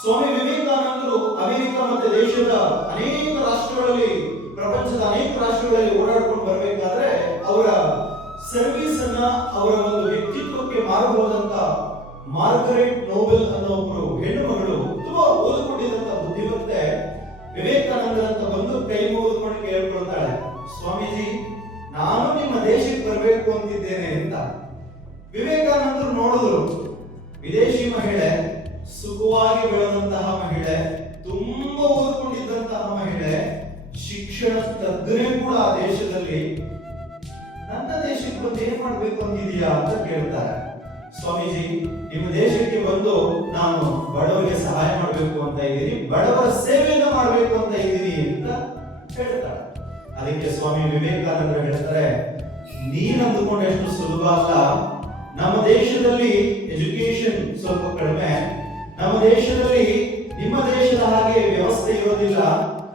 ಸ್ವಾಮಿ ವಿವೇಕಾನಂದರು ಅಮೆರಿಕ ಮತ್ತು ದೇಶದ ಅನೇಕ ರಾಷ್ಟ್ರಗಳಲ್ಲಿ, ಪ್ರಪಂಚದ ಅನೇಕ ರಾಷ್ಟ್ರಗಳಲ್ಲಿ ಓಡಾಡ್ಕೊಂಡು ಬರಬೇಕಾದ್ರೆ ಅವರ ಸರ್ವಿಸ್ ಅನ್ನ, ಅವರ ಒಂದು ವ್ಯಕ್ತಿತ್ವಕ್ಕೆ ಮಾರಬಹುದಂತ ಮಾರ್ಗರೆಟ್ ನೋಬೆಲ್ ಅನ್ನೋ ಒಬ್ಬರು ಹೆಣ್ಣು ಮಗಳು, ತುಂಬಾ ಓದಿಕೊಂಡಿದ್ದಂತ ಬುದ್ಧಿವಂತೆ, ವಿವೇಕಾನಂದರಂತ ಬಂದು ಕೈ ಮುಗಿದುಕೊಂಡು ಕೇಳ್ಕೊಳ್ತಾಳೆ, ಸ್ವಾಮೀಜಿ ನಾನು ನಿಮ್ಮ ದೇಶಕ್ಕೆ ಬರಬೇಕು ಅಂತಿದ್ದೇನೆ ಅಂತ. ವಿವೇಕಾನಂದರು ನೋಡಿದ್ರು, ವಿದೇಶಿ ಮಹಿಳೆ, ಸುಖವಾಗಿ ಬೆಳೆದಂತಹ ಮಹಿಳೆ, ತುಂಬಾ ಓದ್ಕೊಂಡಿದ್ದಂತಹ ಮಹಿಳೆ, ಶಿಕ್ಷಣ ತಜ್ಞೆ ಕೂಡ ಆ ದೇಶದಲ್ಲಿ, ನನ್ನ ದೇಶಕ್ಕೆ ಬಂದು ಏನ್ ಮಾಡ್ಬೇಕು ಅಂತಿದೀಯಾ ಅಂತ ಕೇಳ್ತಾರೆ. ಸ್ವಾಮೀಜಿ ನಿಮ್ಮ ದೇಶಕ್ಕೆ ಬಂದು ನಾನು ಬಡವರಿಗೆ ಸಹಾಯ ಮಾಡಬೇಕು ಅಂತ ಇದ್ದೀನಿ, ಬಡವರ ಸೇವೆಯನ್ನು ಮಾಡಬೇಕು ಅಂತ ಇದ್ದೀನಿ ಅಂತ ಹೇಳ್ತಾಳೆ. ಅದಕ್ಕೆ ಸ್ವಾಮಿ ವಿವೇಕಾನಂದರು ಹೇಳ್ತಾರೆ, ನೀನು ಅಂದುಕೊಂಡಷ್ಟು ಸುಲಭ ಅಲ್ಲ. ನಮ್ಮ ದೇಶದಲ್ಲಿ ಎಜುಕೇಶನ್ ಸ್ವಲ್ಪ ಕಡಿಮೆ, ನಮ್ಮ ದೇಶದಲ್ಲಿ ನಿಮ್ಮ ದೇಶದ ಹಾಗೆ ವ್ಯವಸ್ಥೆ ಇರೋದಿಲ್ಲ.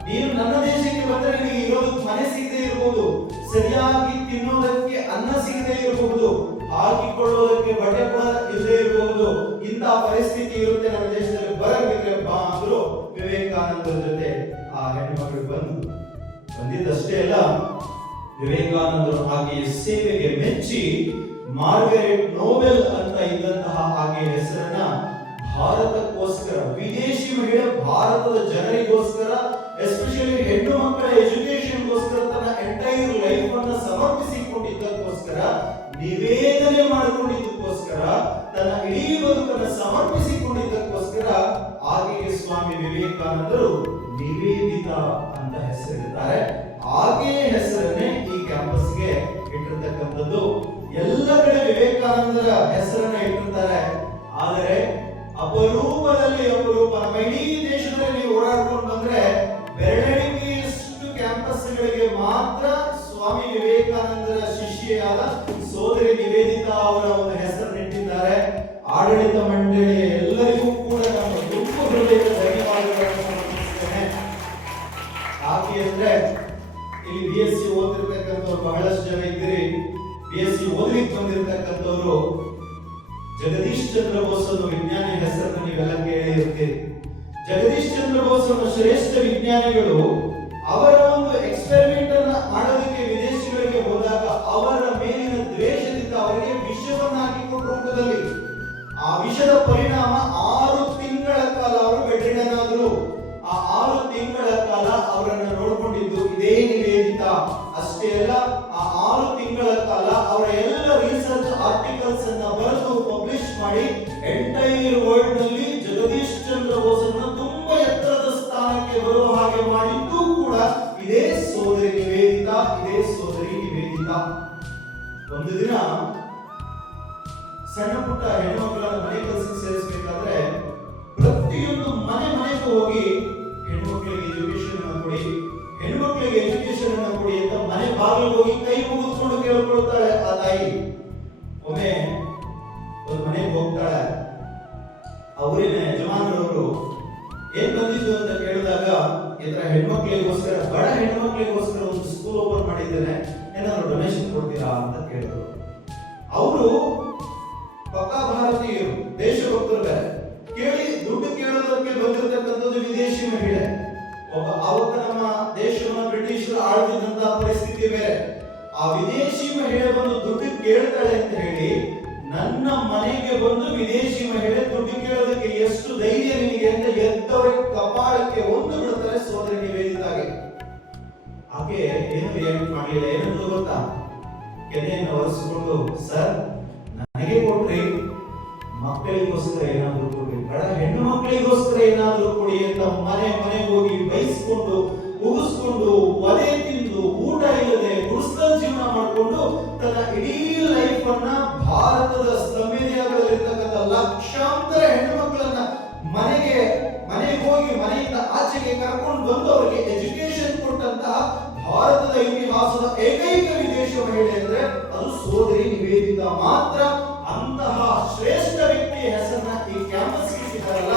ನೀನು ನನ್ನ ದೇಶಕ್ಕೆ ಬಂದರೆ ನಿನಗೆ ಇರೋದಕ್ಕೆ ಮನೆ ಸಿಗದೆ ಇರಬಹುದು, ಸರಿಯಾಗಿ ತಿನ್ನೋದಕ್ಕೆ ಅನ್ನ ಸಿಗದೆ ಇರಬಹುದು, ಹಾಕಿಕೊಳ್ಳೋದಕ್ಕೆ ಬಟ್ಟೆ ಕೂಡ ಇಲ್ಲದೆ ಇರಬಹುದು. ಇಂತಹ ಪರಿಸ್ಥಿತಿ ಇರುತ್ತೆ ನಮ್ಮ ದೇಶದಲ್ಲಿ, ಬರಬೇಕಿದ್ರೆ ಬಾ ಅಂದ್ರು. ವಿವೇಕಾನಂದರ ಜೊತೆ ಆ ಹೆಣ್ಣುಮಗಳು ಬಂದಿದ್ದಷ್ಟೇ ಅಲ್ಲ, ವಿವೇಕಾನಂದರು ಆಕೆಯ ಸೇವೆಗೆ ಮೆಚ್ಚಿ ಮಾರ್ಗರೆಟ್ ನೋಬೆಲ್ ಅಂತ ಇದ್ದಂತಹ ಆಕೆಯ ಹೆಸರನ್ನ ಭಾರತಕ್ಕೋಸ್ಕರ, ವಿದೇಶಿ ಮಹಿಳೆ ಭಾರತದ ಜನರಿಗೋಸ್ಕರ, ಎಸ್ಪೆಷಲಿ ಹೆಣ್ಣು ಮಕ್ಕಳ ಎಜುಕೇಶನ್ಗೋಸ್ಕರ ತನ್ನ ಎಂಟೈರ್ ಲೈಫ್ ಅನ್ನ ಸಮರ್ಪಿಸಿಕೊಂಡಿದ್ದಕ್ಕೋಸ್ಕರ, ನಿವೇದನೆ ಮಾಡಿಕೊಂಡಿದ್ದಕ್ಕೋಸ್ಕರ, ತನ್ನ ಇಡೀ ಬದುಕನ್ನು ಸಮರ್ಪಿಸಿಕೊಂಡಿದ್ದಕ್ಕೋಸ್ಕರ ಆಕೆಗೆ ಸ್ವಾಮಿ ವಿವೇಕಾನಂದರು ನಿವೇದಿತಾ ಅಂತ ಹೆಸರಿಡ್ತಾರೆ. ಆಕೆಯ ಹೆಸರನ್ನೇ ಈ ಕ್ಯಾಂಪಸ್ಗೆ ಇಟ್ಟಿರ್ತಕ್ಕಂಥದ್ದು. ಎಲ್ಲ ಕಡೆ ವಿವೇಕಾನಂದರ ಹೆಸರನ್ನ ಇಟ್ಟಿರ್ತಾರೆ, ಆದರೆ ಅಪರೂಪದಲ್ಲಿ ಅಪರೂಪ ನಮ್ಮ ಇಡೀ ದೇಶದಲ್ಲಿ ಓಡಾಡ್ಕೊಂಡು ಬಂದ್ರೆ ಬೆರಳೆಣಿಕೆಯಷ್ಟು ಕ್ಯಾಂಪಸ್ಗಳಿಗೆ ಮಾತ್ರ ಸ್ವಾಮಿ ವಿವೇಕಾನಂದರ ಶಿಷ್ಯೆಯಾದ ಸೋದರಿ ನಿವೇದಿತಾ ಅವರ ಒಂದು ಹೆಸರನ್ನಿಟ್ಟಿದ್ದಾರೆ. ಆಡಳಿತ ಮಂಡಳಿಯ ಎಲ್ಲರಿಗೂ ಕೂಡ ನಮ್ಮ ತುಂಬ ಹೃದಯದ ಧನ್ಯವಾದಗಳನ್ನು ಸಮರ್ಪಿಸುತ್ತೇನೆ. ಆಕೆ ಅಂದ್ರೆ ಇಲ್ಲಿ BSc ಓದಿರ್ತಕ್ಕಂಥವ್ರು ಬಹಳಷ್ಟು ಜನ ಇದ್ದೀರಿ. BSc ಓದಲಿಕ್ಕೆ ಬಂದಿರತಕ್ಕಂಥವ್ರು ಜಗದೀಶ್ ಚಂದ್ರ ಬೋಸ್ ಅನ್ನೋ ವಿಜ್ಞಾನಿ ಹೆಸರನ್ನು ನೀವೆಲ್ಲ ಕೇಳಿರ್ತೀರಿ. ಜಗದೀಶ್ ಚಂದ್ರ ಬೋಸ್ ಅನ್ನೋ ಶ್ರೇಷ್ಠ ವಿಜ್ಞಾನಿಗಳು ಅವರ ಒಂದು ಎಕ್ಸ್ಪೆರಿಮೆಂಟ್ ಅನ್ನ ಮಾಡೋದಕ್ಕೆ ವಿದೇಶಗಳಿಗೆ ಹೋದಾಗ ಅವರ ಮೇಲಿನ ದ್ವೇಷದಿಂದ ಅವರಿಗೆ ವಿಷವನ್ನು ಹಾಕಿಕೊಟ್ಟ ರೂಪದಲ್ಲಿ, ಆ ವಿಷದ ಪರಿಣಾಮ 6 ತಿಂಗಳ ಕಾಲ ಅವರು ಬೆಡ್ರಿಡನಾದ್ರು. ಆ 6 ತಿಂಗಳ ಕಾಲ ಅವರನ್ನು ನೋಡಿಕೊಂಡಿದ್ದು ಇದೇ ನಿವೇದಿತಾ. ಅಷ್ಟೇ ಅಲ್ಲ, ಆ 6 ತಿಂಗಳ ಕಾಲ ಅವರ ಎಲ್ಲ ರಿಸರ್ಚ್ ಆರ್ಟಿಕಲ್ಸ್ ಅನ್ನ ಬರೆದು ಪಬ್ಲಿಷ್ ಮಾಡಿ ಎಂಟೈರ್ ವರ್ಲ್ಡ್ ನಲ್ಲಿ ಜಗದೀಶ್ ಚಂದ್ರ ಬೋಸ್ ಅನ್ನು ತುಂಬಾ ಎತ್ತರದ ಸ್ಥಾನಕ್ಕೆ ಬರುವ ಹಾಗೆ ಮಾಡಿದ್ದು ಕೂಡ ಇದೇ ಸೋದರಿ ನಿವೇದಿತಾ, ಇದೇ ಸೋದರಿ ನಿವೇದಿತಾ. ಒಂದು ದಿನ ಸಣ್ಣ ಪುಟ್ಟ ಹೆಣ್ಮಕ್ಳನ್ನ ಮನೆ ಕೆಲಸಕ್ಕೆ ಸೇರಿಸಬೇಕಾದ್ರೆ ಪ್ರತಿಯೊಂದು ಮನೆಗೂ ಹೋಗಿ ಹೆಣ್ಮಕ್ಳಿಗೆ ಎಜುಕೇಶನ್ ಅನ್ನು ಕೊಡಿ, ಹೆಣ್ಮಕ್ಳಿಗೆ ಎಜುಕೇಶನ್ ಅನ್ನು ಕೊಡಿ ಅಂತ ಮನೆ ಬಾಗಿಲಿಗೆ ಹೋಗಿ ಕೈ ಮುಗಿದುಕೊಂಡು ಕೇಳ್ಕೊಳ್ತಾಳೆ ಆ ತಾಯಿ. ಒಮ್ಮೆ ಒಂದು ಮನೆಗೆ ಹೋಗ್ತಾಳೆ, ಅವರಿನ ಯಜಮಾನರವರು ಏನ್ ಬಂದಿದ್ದು ಅಂತ ಕೇಳಿದಾಗ, ಇದರ ಹೆಣ್ಮಕ್ಳಿಗೋಸ್ಕರ, ಬಡ ಹೆಣ್ಮಕ್ಳಿಗೋಸ್ಕರ ಒಂದು ಸ್ಕೂಲ್ ಓಪನ್ ಮಾಡಿದ್ದೇನೆ, ಏನಾದ್ರು ಡೊನೇಷನ್ ಕೊಡ್ತೀರಾ ಅಂತ ಕೇಳಿದ್ರು. ಅವರು ಪಕ್ಕಾ ಭಾರತೀಯರು, ದೇಶಭಕ್ತರು, ಕೇಳಿ ದುಡ್ಡು ಕೇಳೋದಕ್ಕೆ ಬಂದಿರತಕ್ಕಂಥದ್ದು ವಿದೇಶಿ ಮಹಿಳೆ. ಅವಾಗ ನಮ್ಮ ದೇಶವನ್ನು ಬ್ರಿಟಿಷರು ಆಳ್ತಿದ್ದಂತಹ ಪರಿಸ್ಥಿತಿ ಬೇರೆ. ಆ ವಿದೇಶಿ ಮಹಿಳೆ ಬಂದು ದುಡ್ಡು ಕೇಳ್ತಾಳೆ ಅಂತ ಹೇಳಿ ನನ್ನ ಮನೆಗೆ ಬಂದು ವಿದೇಶಿ ಮಹಿಳೆ ದುಡ್ಡು ಕೇಳೋದಕ್ಕೆ ಎಷ್ಟು ಧೈರ್ಯ ನಿನಗೆ ಅಂತ ಎದ್ದವರ ಕಪಾಳಕ್ಕೆ ಒಂದು ಬಿಡುತ್ತಾರೆ ಸೋದರಿ ನಿವೇದಿತಾಗೆ. ಆಕೆ ಏನು ರಿಯಾಕ್ಟ್ ಮಾಡಲಿಲ್ಲ. ಏನಂತ ಗೊತ್ತಾ? ಕೆನೆಯನ್ನು ಒರೆಸಿಕೊಂಡು, ಸರ್ ನನಗೆ ಕೊಟ್ರಿ, ಮಕ್ಕಳಿಗೋಸ್ಕರ ಏನಾದರೂ ಕೊಡಿ, ಬಡ ಹೆಣ್ಣು ಮಕ್ಕಳಿಗೋಸ್ಕರ ಏನಾದರೂ ಕೊಡಿ ಅಂತ ಮನೆಗೆ ಹೋಗಿ ಬೈಸ್ಕೊಂಡು ಉಗಿಸ್ಕೊಂಡು ಒದೆ ತಿಂದು ಊಟ ಇಲ್ಲದೆ ಗುಡಿಸಲ್ ಜೀವನ ಮಾಡಿಕೊಂಡು ತನ್ನ ಇಡೀ ಲೈಫ್ ಅನ್ನ ಭಾರತದ ಸಂವಿಧಾನದಲ್ಲಿರ್ತಕ್ಕಂಥ ಲಕ್ಷಾಂತರ ಹೆಣ್ಣು ಮಕ್ಕಳನ್ನ ಮನೆಗೆ ಹೋಗಿ ಮನೆಯಿಂದ ಆಚೆಗೆ ಕರ್ಕೊಂಡು ಬಂದು ಅವರಿಗೆ ಎಜುಕೇಶನ್ ಕೊಟ್ಟಂತಹ ಭಾರತದ ಇತಿಹಾಸದ ಏಕೈಕ ವಿದೇಶ ಮಹಿಳೆ ಅಂದ್ರೆ ಅದು ಸೋದರಿ ನಿವೇದಿತಾ ಮಾತ್ರ. ಅಂತಹ ಶ್ರೇಷ್ಠ ವ್ಯಕ್ತಿಯ ಹೆಸರನ್ನ ಈ ಕ್ಯಾಂಪಸ್ ಇಟ್ಟಿದ್ದಾರಲ್ಲ,